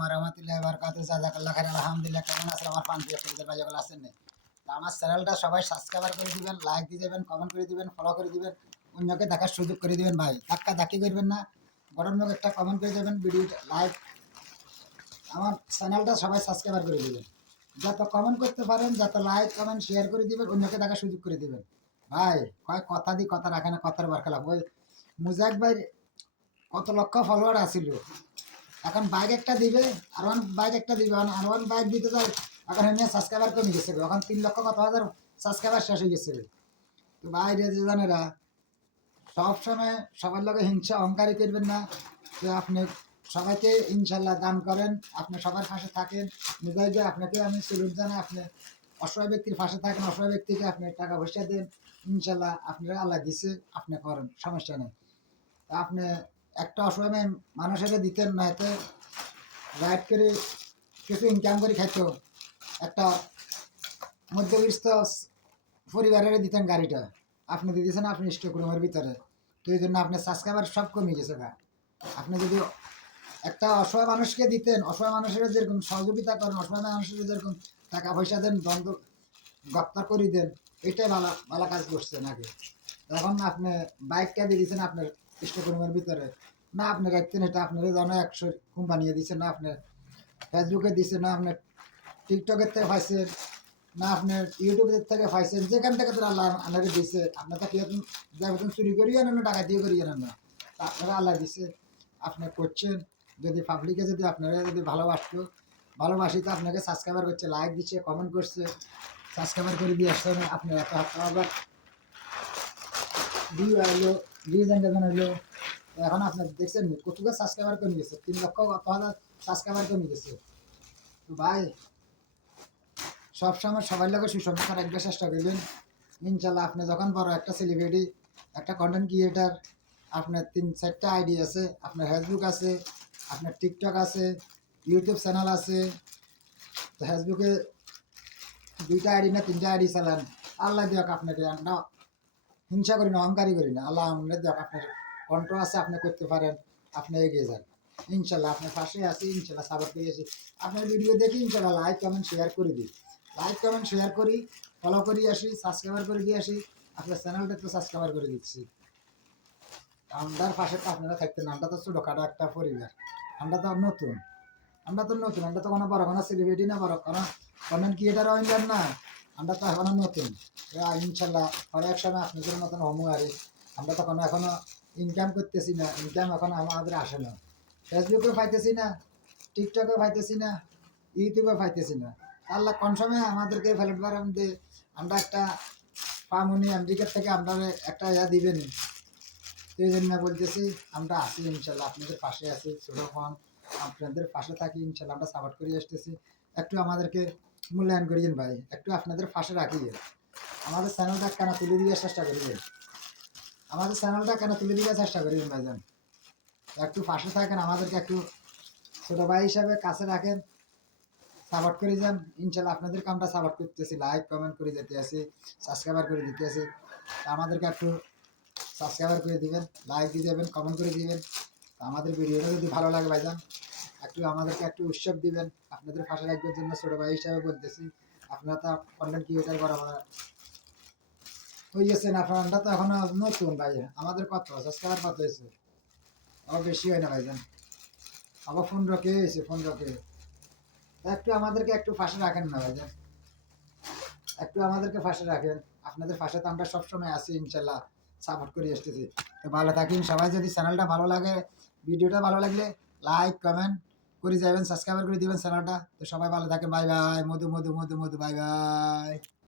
ওয়া রাহমাতুল্লাহি ওয়া বারাকাতুহু। জাযাকাল্লাহু খাইরান। আলহামদুলিল্লাহ। কেমন আছেন আমার প্রিয় ফ্রেন্ডদের ভাই সকল আছেন নি? তো আমার চ্যানেলটা সবাই সাবস্ক্রাইব করে দিবেন, লাইক দিয়ে দিবেন, কমেন্ট করে দিবেন, ফলো করে দিবেন, অন্যকে দেখার সুযোগ করে দিবেন ভাই। ধাক্কি করবেন না। বরং একটা কমেন্ট করে দেবেন, ভিডিওটা লাইক, আমার চ্যানেলটা সবাই সাবস্ক্রাইব করে দিবেন। যত কমেন্ট করতে পারেন, যত লাইক কমেন্ট শেয়ার করে দিবেন, অন্যকে দেখার সুযোগ করে দিবেন ভাই। কয় কথা দি কথা রাখে না, কথার বরখেলাপ। ওই মুজাহিদ ভাই কত লক্ষ ফলোয়ার আছিল, এখন বাইক একটা দিবে, আর ওয়ান বাইক একটা দিবে, আর ওয়ান বাইক দিতে যায় এখন এমনি সাবস্ক্রাইবার কমে গেছে, এখন 3 লক্ষ কত হাজার সাবস্ক্রাইবার শেষ হয়ে গেছে। তো বাইরে যে জানেরা সবসময় সবার লগে হিংসা অহংকারী করবেন না। তো আপনি সবাইকে ইনশাল্লাহ দান করেন, আপনি সবার পাশে থাকেন। মুজাহিদ ভাই আপনাকে আমি সেলুট জানাই, আপনি অসহায় ব্যক্তির পাশে থাকেন, অসহায় ব্যক্তিকে আপনি টাকা পয়সা দেন, ইনশাল্লাহ আপনারা আল্লাহ দিছে, আপনি করেন, সমস্যা নেই। তা আপনি একটা অসহায় মানুষের দিতেন না, এতে রাইড করে কিছু ইনকাম করে খাইতো, একটা মধ্যবিত্ত পরিবারের দিতেন গাড়িটা, আপনি দিতেছেন আপনি স্টক রুমের ভিতরে। তো এই জন্য আপনার সাবস্ক্রাইবার সব কমে গেছে গা। আপনি যদি একটা অসহায় মানুষকে দিতেন, অসহায় মানুষের যেরকম সহযোগিতা করেন, অসহায় মানুষের যেরকম টাকা পয়সা দেন, দ্বন্দ্ব গ্রেপ্তার করে দেন, এটাই ভালো ভালো কাজ করছেন আগে। এখন আপনি বাইকটা দিয়ে দিচ্ছেন আপনার স্টক রুমের ভিতরে, না আপনি রাখতেন এটা আপনার জন 100 কোম্পানি দিচ্ছেন, না আপনার ফেসবুকে দিচ্ছেন, না আপনার টিকটকের থেকে পাইছেন, না আপনার ইউটিউবের থেকে পাইছেন, যেখান থেকে তো আল্লাহ আপনাকে দিচ্ছে। আপনার তো কেউ বেতন চুরি করিয়ে আনেন না, টাকা দিয়ে করিয়ে আনেন না, তা আপনারা আল্লাহ দিচ্ছে, আপনি করছেন। যদি পাবলিকে যদি আপনারা যদি ভালোবাসি তো আপনাকে সাবস্ক্রাইবার করছে, লাইক দিচ্ছে, কমেন্ট করছে, সাবস্ক্রাইবার করে দিয়ে আসছেন। আপনি এত আবার ভিউ আইলো, ভিউজ এন্টারমেন্ট হইলো, এখন আপনার দেখছেন কতটা সাবস্ক্রাইবার কমে গেছে, 3 লক্ষ কত হাজার সাবস্ক্রাইবার কমে গেছে। তো ভাই সবসময় সবার লোক সুসম্পর্ক রাখবার চেষ্টা করবেন। ইনশাল্লাহ আপনি যখন বড় একটা সেলিব্রিটি, একটা কন্টেন্ট ক্রিয়েটার, আপনার 3-4টা আইডি আছে, আপনার ফেসবুক আছে, আপনার টিকটক আছে, ইউটিউব চ্যানেল আছে। তো ফেসবুকে 2টা আইডি না 3টা আইডি চালান, আল্লাহ দিয়ক আপনাকে। আমরা হিংসা করি না, অহংকারী করি না, আল্লাহ আমাদের দিয়ক, আপনার কণ্ঠ আছে, আপনি করতে পারেন, আপনি এগিয়ে যান। ইনশাল্লাহ আপনার পাশে আছি, ইনশাল্লাহ সাপোর্ট পেয়েছি। আপনার ভিডিও দেখি ইনশাল্লাহ লাইক কমেন্ট শেয়ার করে দিই, লাইক কমেন্ট শেয়ার করি, ফলো করে আসি, সাবস্ক্রাইবার করে দিয়ে আসি। আপনার চ্যানেলটা তো সাবস্ক্রাইবার করে দিচ্ছি। আমরার পাশে তো আপনারা থাকতেন, আমরা তো ছোটোখাটো একটা পরিবার, আমরা তো নতুন, আমরা তো কোনো বড় কোনো সেলিব্রিটি না, বড় কোনো কন্টেন্ট ক্রিয়েটার হইলেন না, আমরা তো এখনো নতুন। ইনশাল্লাহ পরে এক সময় আপনাদের মতন হমু আরে। আমরা তখন এখনো ইনকাম করতেছি না, ইনকাম এখন আমাদের আসে না, ফেসবুকেও পাইতেছি না, টিকটকেও পাইতেছি না, ইউটিউবে পাইতেছি না। আল্লাহ কোন সময় আমাদেরকে ফেলবার আমরা একটা পামুনি আমেরিকার থেকে আমরা একটা দিবেন। এই জন্য বলতেছি আমরা আছি ইনশাল্লাহ, আপনাদের পাশে আছি, ছোটো ফোন আপনাদের পাশে থাকি, ইনশাল্লাহ আমরা সাপোর্ট করে আসতেছি। একটু আমাদেরকে মূল্যায়ন করিয়েন ভাই, একটু আপনাদের পাশে রাখিয়ে আমাদের চ্যানেলটা কেন তুলে দেওয়ার চেষ্টা করিবেন, আমাদের চ্যানেলটা কেন তুলে দেওয়ার চেষ্টা করিবেন ভাইজান। একটু পাশে থাকেন, আমাদেরকে একটু ছোটো ভাই হিসাবে কাছে রাখেন, সাপোর্ট করে যান। ইনশাল্লাহ আপনাদের কামটা সাপোর্ট করতেছি, লাইক কমেন্ট করে যেতে আসি, সাবস্ক্রাইবার করে দিতে আসি। আমাদেরকে একটু সাবস্ক্রাইবার করে দিবেন, লাইক দিয়ে যাবেন, কমেন্ট করে দিবেন। আমাদের ভিডিওটা যদি ভালো লাগে ভাইজান, একটু আমাদেরকে একটু উৎসব দিবেন, আপনাদের পাশে রাখবার জন্য ছোটো ভাই হিসাবে বলতেছি। আপনারা তো কন্টেন্ট ক্রিয়েটার বরাবর হয়ে গেছেন, আপনারা তো এখনো নতুন ভাই। আমাদের কত সাবস্ক্রাইবার কত হয়েছে, আবার বেশি হয় না ভাইজান, আবার 15K হয়েছে, 15K। একটু আমাদেরকে একটু পাশে রাখেন না ভাইজান, একটু আমাদেরকে পাশে রাখেন। আপনাদের পাশে তো আমরা সবসময় আছি, ইনশাল্লাহ সাপোর্ট করে আসতেছি। তো ভালো থাকেন সবাই। যদি চ্যানেলটা ভালো লাগে, ভিডিওটা ভালো লাগলে লাইক কমেন্ট করে যাবেন, সাবস্ক্রাইব করে দিবেন চ্যানেলটা। তো সবাই ভালো থাকেন, বাই বাই। মধু মধু মধু মধু, বাই বাই।